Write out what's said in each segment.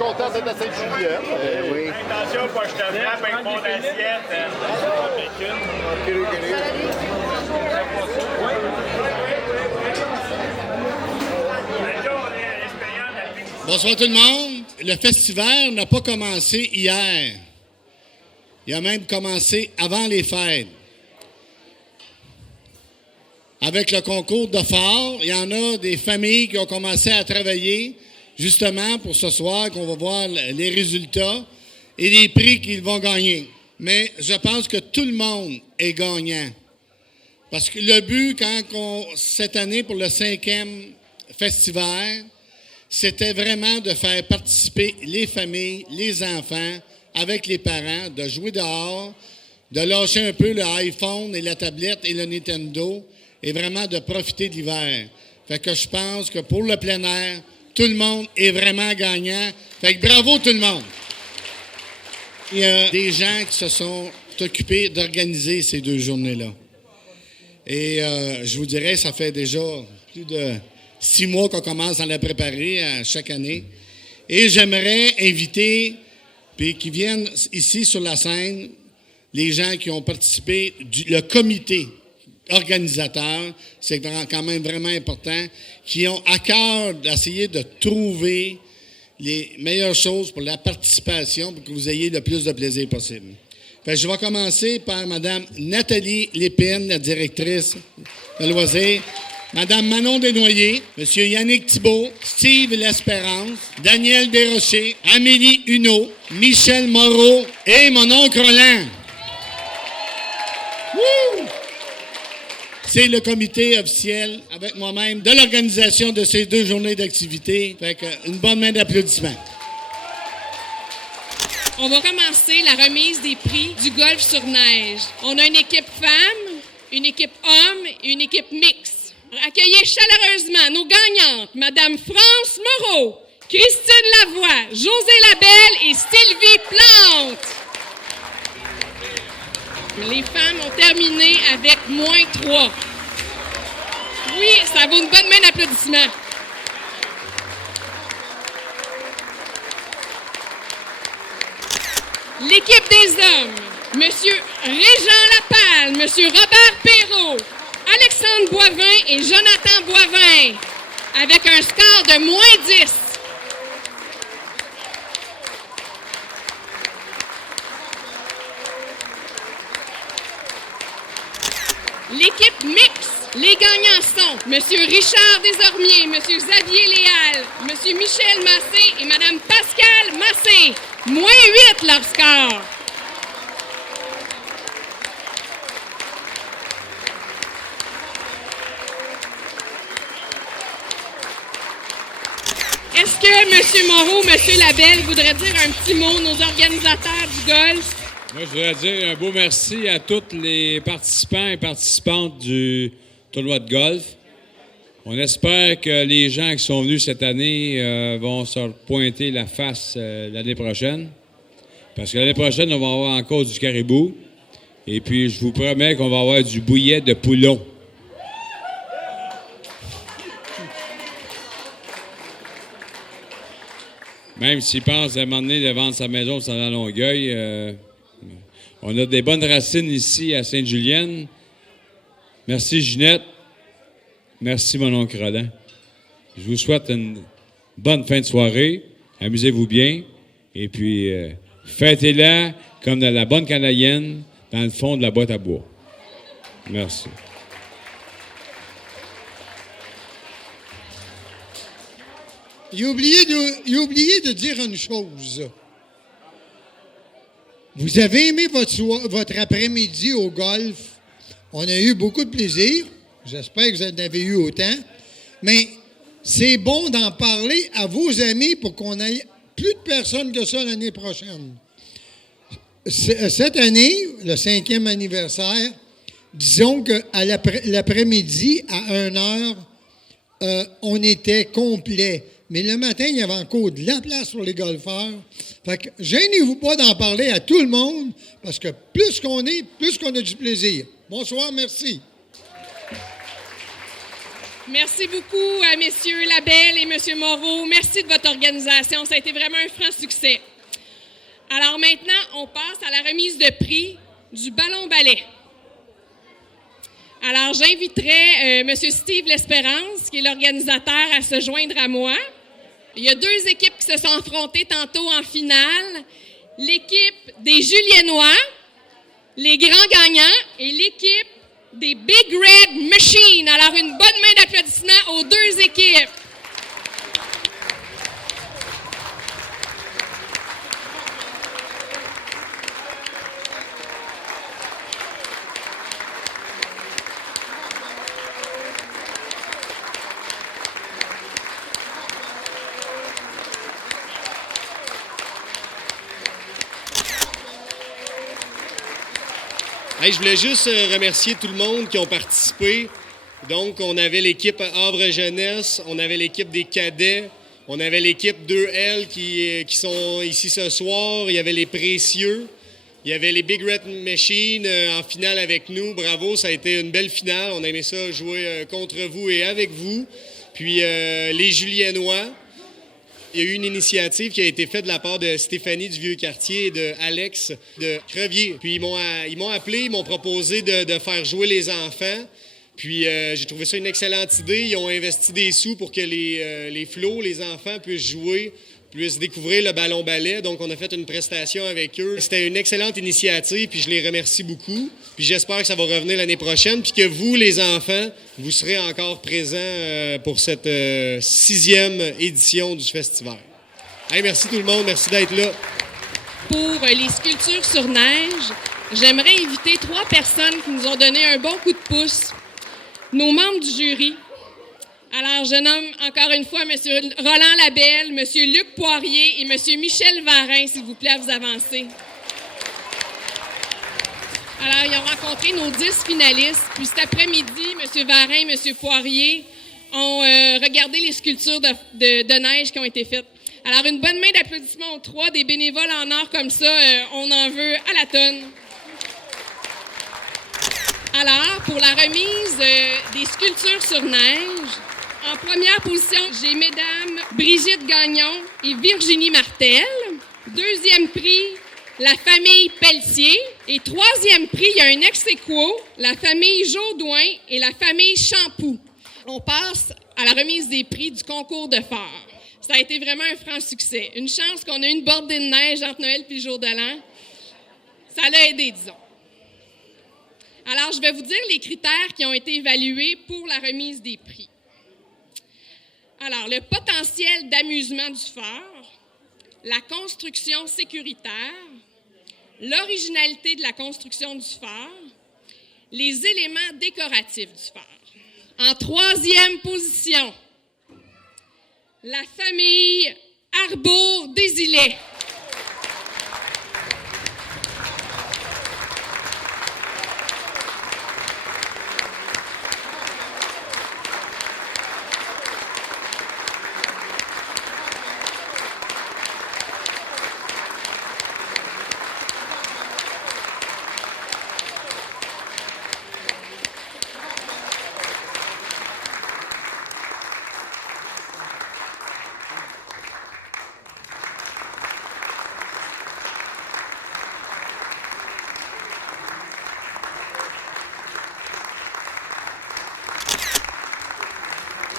content d'être à Sainte-Juliette. Oui. Attention, pas je te frappe avec mon assiette. Bonsoir tout le monde. Le festival n'a pas commencé hier. Il a même commencé avant les fêtes. Avec le concours de phare, il y en a des familles qui ont commencé à travailler justement pour ce soir qu'on va voir les résultats et les prix qu'ils vont gagner. Mais je pense que tout le monde est gagnant. Parce que le but, cette année, pour le 5e festival, c'était vraiment de faire participer les familles, les enfants, avec les parents, de jouer dehors, de lâcher un peu le iPhone et la tablette et le Nintendo et vraiment de profiter de l'hiver. Fait que je pense que pour le plein air, tout le monde est vraiment gagnant. Fait que bravo tout le monde! Il y a des gens qui se sont occupés d'organiser ces 2 journées-là. Et je vous dirais, ça fait déjà plus de 6 mois qu'on commence à la préparer à chaque année. Et j'aimerais inviter, puis qui viennent ici sur la scène, les gens qui ont participé, le comité organisateur, c'est quand même vraiment important, qui ont à cœur d'essayer de trouver les meilleures choses pour la participation, pour que vous ayez le plus de plaisir possible. Fait que je vais commencer par Mme Nathalie Lépine, la directrice de loisirs, Mme Manon Desnoyers, M. Yannick Thibault, Steve L'Espérance, Daniel Desrochers, Amélie Huneau, Michel Moreau et mon oncle Roland. Woo! C'est le comité officiel, avec moi-même, de l'organisation de ces 2 journées d'activité. Fait que une bonne main d'applaudissements. On va commencer la remise des prix du golf sur neige. On a une équipe femmes, une équipe hommes et une équipe mixte. Accueillez chaleureusement nos gagnantes, Mme France Moreau, Christine Lavoie, José Labelle et Sylvie Plante. Les femmes ont terminé avec -3. Oui, ça vaut une bonne main d'applaudissements. L'équipe des hommes, M. Régent Lapalme, M. Robert Perrault, Alexandre Boivin et Jonathan Boivin, avec un score de -10. L'équipe mixte, les gagnants sont M. Richard Desormiers, M. Xavier Léal, M. Michel Massé et Mme Pascale Massé. -8 leur score. Est-ce que M. Moreau, M. Labelle voudraient dire un petit mot, nos organisateurs du golf? Moi, je voudrais dire un beau merci à tous les participants et participantes du tournoi de golf. On espère que les gens qui sont venus cette année vont se pointer la face l'année prochaine. Parce que l'année prochaine, on va avoir encore du caribou. Et puis, je vous promets qu'on va avoir du bouillet de poulon. Même s'il pense à un moment donné de vendre sa maison sur la Longueuil, on a des bonnes racines ici à Sainte-Julienne. Merci, Ginette. Merci, mon oncle Roland. Je vous souhaite une bonne fin de soirée. Amusez-vous bien. Et puis, fêtez-la comme dans la bonne canadienne, dans le fond de la boîte à bois. Merci. Il a oublié de dire une chose. Vous avez aimé votre après-midi au golf. On a eu beaucoup de plaisir. J'espère que vous en avez eu autant. Mais c'est bon d'en parler à vos amis pour qu'on ait plus de personnes que ça l'année prochaine. Cette année, le 5e anniversaire, disons qu'à l'après-midi, à 1h, on était complet. Mais le matin, il y avait encore de la place pour les golfeurs. Fait que gênez-vous pas d'en parler à tout le monde, parce que plus qu'on est, plus qu'on a du plaisir. Bonsoir, merci. Merci beaucoup à messieurs Labelle et monsieur Moreau. Merci de votre organisation. Ça a été vraiment un franc succès. Alors maintenant, on passe à la remise de prix du ballon-ballet. Alors, j'inviterai monsieur Steve L'Espérance, qui est l'organisateur, à se joindre à moi. Il y a 2 équipes qui se sont affrontées tantôt en finale. L'équipe des Juliennois, les grands gagnants, et l'équipe des Big Red Machine. Alors, une bonne main d'applaudissements aux 2 équipes. Hey, je voulais juste remercier tout le monde qui ont participé. Donc, on avait l'équipe Havre Jeunesse, on avait l'équipe des cadets, on avait l'équipe 2L qui sont ici ce soir, il y avait les Précieux, il y avait les Big Red Machine en finale avec nous. Bravo, ça a été une belle finale. On a aimé ça jouer contre vous et avec vous. Puis, les Juliennois. Il y a eu une initiative qui a été faite de la part de Stéphanie du Vieux-Quartier et de Alex de Crevier. Puis ils m'ont appelé, ils m'ont proposé de faire jouer les enfants. Puis j'ai trouvé ça une excellente idée. Ils ont investi des sous pour que les flots, les enfants puissent jouer, puissent découvrir le ballon-ballet. Donc on a fait une prestation avec eux. C'était une excellente initiative, puis je les remercie beaucoup. Puis j'espère que ça va revenir l'année prochaine, puis que vous, les enfants, vous serez encore présents pour cette 6e édition du festival. Hey, merci tout le monde, merci d'être là. Pour les sculptures sur neige, j'aimerais inviter 3 personnes qui nous ont donné un bon coup de pouce. Nos membres du jury. Alors, je nomme encore une fois M. Roland Labelle, M. Luc Poirier et M. Michel Varin, s'il vous plaît, à vous avancer. Alors, ils ont rencontré nos 10 finalistes. Puis cet après-midi, M. Varin et M. Poirier ont regardé les sculptures de neige qui ont été faites. Alors, une bonne main d'applaudissements aux 3, des bénévoles en or comme ça, on en veut à la tonne. Alors, pour la remise des sculptures sur neige, en première position, j'ai Mesdames Brigitte Gagnon et Virginie Martel. 2e prix, la famille Pelletier. Et 3e prix, il y a un ex-aequo, la famille Jaudoin et la famille Champoux. On passe à la remise des prix du concours de phare. Ça a été vraiment un franc succès. Une chance qu'on a eu une bordée de neige entre Noël et le jour de l'an. Ça l'a aidé, disons. Alors, je vais vous dire les critères qui ont été évalués pour la remise des prix. Alors, le potentiel d'amusement du phare, la construction sécuritaire, l'originalité de la construction du phare, les éléments décoratifs du phare. En 3e position, la famille Arbour-Désilet.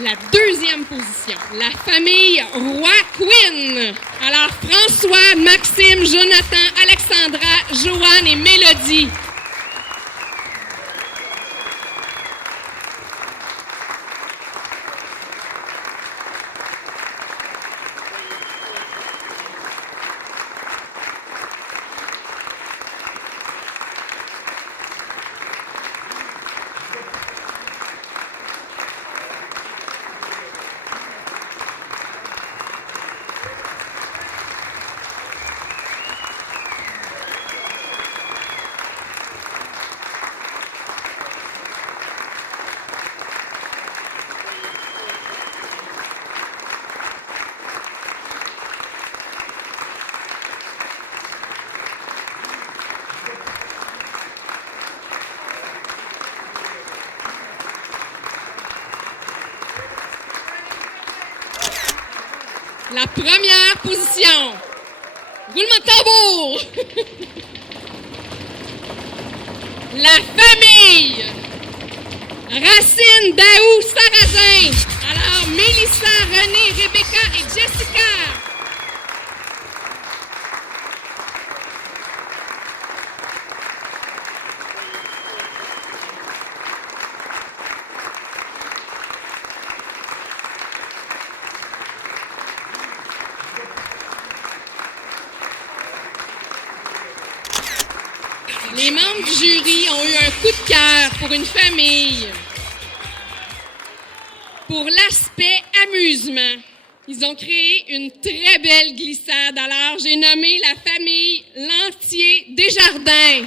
La 2e position, la famille Roy-Quinn. Alors, François, Maxime, Jonathan, Alexandra, Joanne et Mélodie. La première position. Roulement de tambour. La famille. Racine, Daou, Sarrazin. Alors, Mélissa, René, Rebecca et Jessica. Les membres du jury ont eu un coup de cœur pour une famille. Pour l'aspect amusement, ils ont créé une très belle glissade. Alors, j'ai nommé la famille Lantier Desjardins.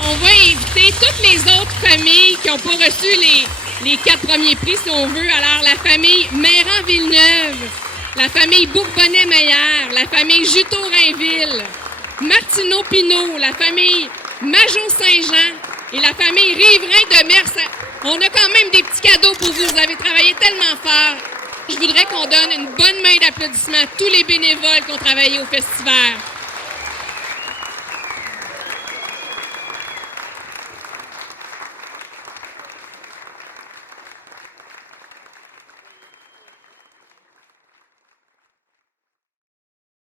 On va inviter toutes les autres familles qui n'ont pas reçu les 4 premiers prix, si on veut. Alors, la famille Méran-Villeneuve, la famille Bourbonnais-Meillère, la famille Juteau-Rainville, Martineau-Pinot, la famille Majot-Saint-Jean et la famille Riverain de Mers. On a quand même des petits cadeaux pour vous. Vous avez travaillé tellement fort. Je voudrais qu'on donne une bonne main d'applaudissements à tous les bénévoles qui ont travaillé au festival.